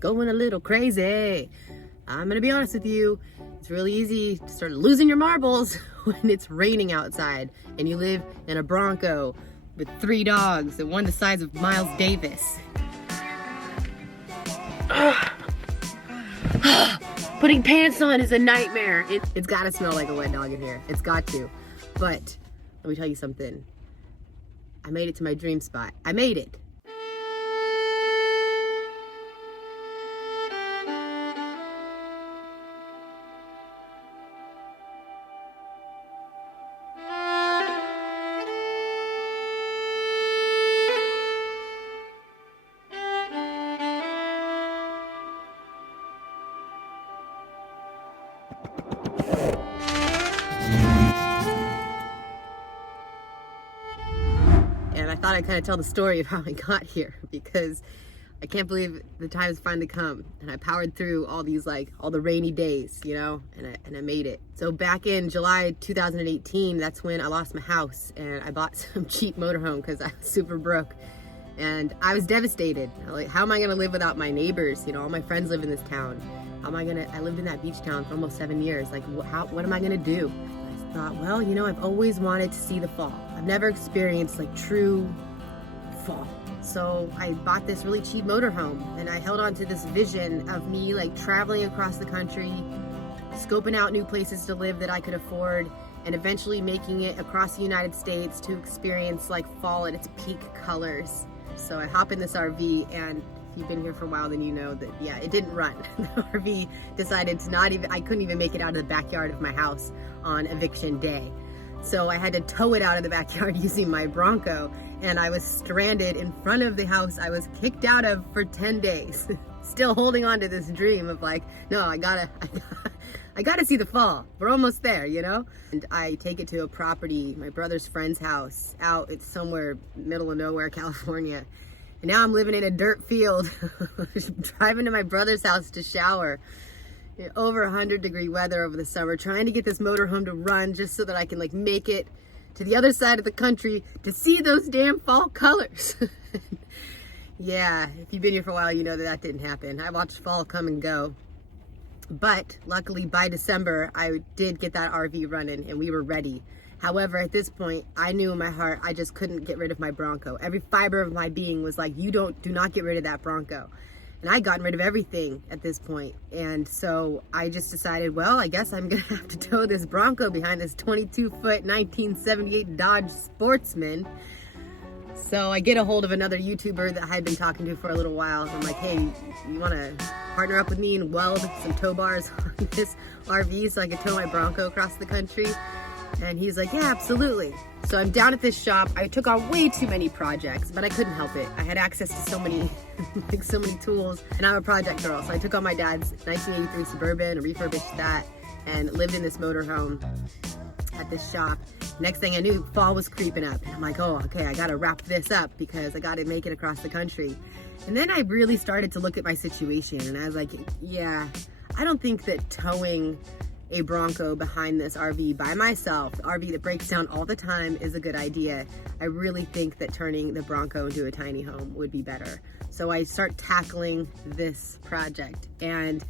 Going a little crazy. I'm gonna be honest with you, it's really easy to start losing your marbles when it's raining outside and you live in a Bronco with 3 dogs and one the size of Miles Davis. Putting pants on is a nightmare. It's gotta smell like a wet dog in here. It's got to. But let me tell you something. I made it to my dream spot. I made it. And I thought I'd kind of tell the story of how I got here, because I can't believe the time's finally come, and I powered through all these, all the rainy days, you know, and I made it. So back in July 2018, that's when I lost my house and I bought some cheap motorhome because I was super broke. And I was devastated. Like, how am I gonna live without my neighbors? You know, all my friends live in this town. I lived in that beach town for almost 7 years. Like, what am I gonna do? I thought, well, you know, I've always wanted to see the fall. I've never experienced true fall. So I bought this really cheap motorhome and I held on to this vision of me traveling across the country, scoping out new places to live that I could afford, and eventually making it across the United States to experience fall at its peak colors. So I hop in this RV, and if you've been here for a while, then you know that, yeah, it didn't run. The RV decided to I couldn't even make it out of the backyard of my house on eviction day. So I had to tow it out of the backyard using my Bronco, and I was stranded in front of the house I was kicked out of for 10 days. Still holding on to this dream of no, I gotta see the fall. We're almost there, you know? And I take it to a property, my brother's friend's house, it's somewhere middle of nowhere, California. And now I'm living in a dirt field, driving to my brother's house to shower. Over 100-degree weather over the summer, trying to get this motorhome to run just so that I can make it to the other side of the country to see those damn fall colors. Yeah, if you've been here for a while, you know that didn't happen. I watched fall come and go. But luckily by December, I did get that RV running and we were ready. However, at this point, I knew in my heart I just couldn't get rid of my Bronco. Every fiber of my being was like, do not get rid of that Bronco. And I'd gotten rid of everything at this point. And so I just decided, well, I guess I'm gonna have to tow this Bronco behind this 22-foot 1978 Dodge Sportsman. So I get a hold of another YouTuber that I had been talking to for a little while. I'm like, hey, you wanna partner up with me and weld some tow bars on this RV so I can tow my Bronco across the country? And he's like, yeah, absolutely. So I'm down at this shop. I took on way too many projects, but I couldn't help it. I had access to so many, so many tools, and I'm a project girl. So I took on my dad's 1983 Suburban, refurbished that, and lived in this motorhome at this shop. Next thing I knew, fall was creeping up. And I'm like, oh, okay, I gotta wrap this up because I gotta make it across the country. And then I really started to look at my situation, and I was like, yeah, I don't think that towing a Bronco behind this RV by myself, the RV that breaks down all the time, is a good idea. I really think that turning the Bronco into a tiny home would be better. So I start tackling this project, and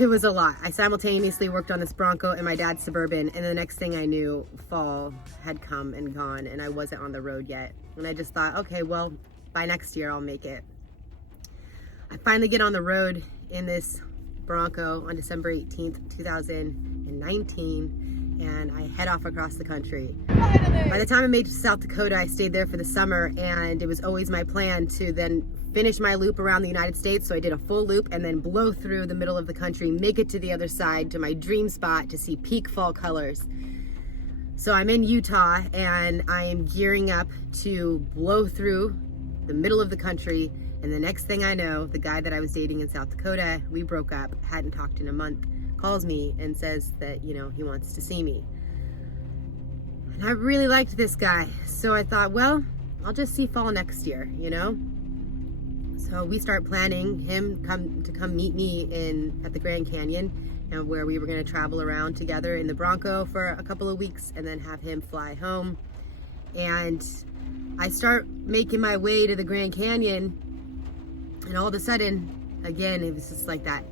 it was a lot. I simultaneously worked on this Bronco and my dad's Suburban, and the next thing I knew, fall had come and gone and I wasn't on the road yet. And I just thought, okay, well, by next year I'll make it. I finally get on the road in this Bronco on December 18th, 2019, and I head off across the country. By the time I made it to South Dakota, I stayed there for the summer, and it was always my plan to then finish my loop around the United States. So I did a full loop and then blow through the middle of the country, make it to the other side to my dream spot to see peak fall colors. So I'm in Utah and I am gearing up to blow through the middle of the country. And the next thing I know, the guy that I was dating in South Dakota, we broke up, hadn't talked in a month, calls me and says that, you know, he wants to see me. And I really liked this guy. So I thought, well, I'll just see fall next year, you know? So we start planning him to come meet me at the Grand Canyon, and where we were gonna travel around together in the Bronco for a couple of weeks and then have him fly home. And I start making my way to the Grand Canyon And all of a sudden, again, it was just like that,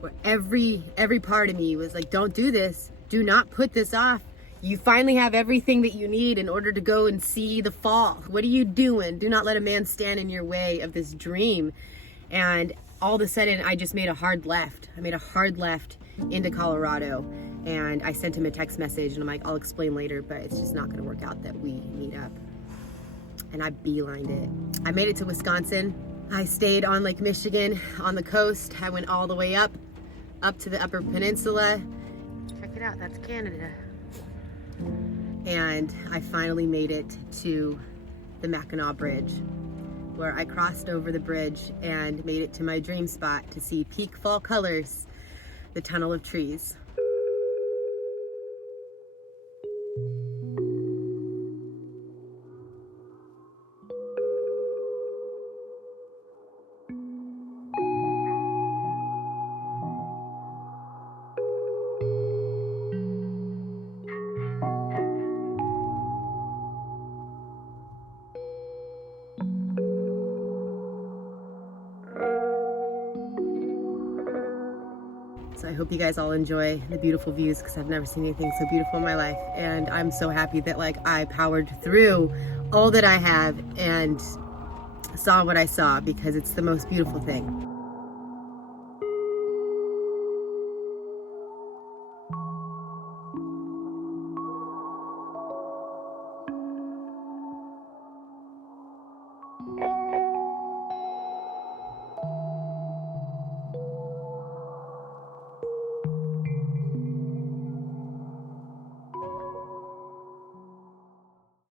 where every part of me was like, don't do this. Do not put this off. You finally have everything that you need in order to go and see the fall. What are you doing? Do not let a man stand in your way of this dream. And all of a sudden, I just made a hard left. I made a hard left into Colorado. And I sent him a text message and I'm like, I'll explain later, but it's just not gonna work out that we meet up. And I beelined it. I made it to Wisconsin. I stayed on Lake Michigan on the coast. I went all the way up to the Upper Peninsula. Check it out, that's Canada. And I finally made it to the Mackinaw Bridge, where I crossed over the bridge and made it to my dream spot to see peak fall colors, the tunnel of trees. So I hope you guys all enjoy the beautiful views, because I've never seen anything so beautiful in my life. And I'm so happy that like I powered through all that I have and saw what I saw, because it's the most beautiful thing.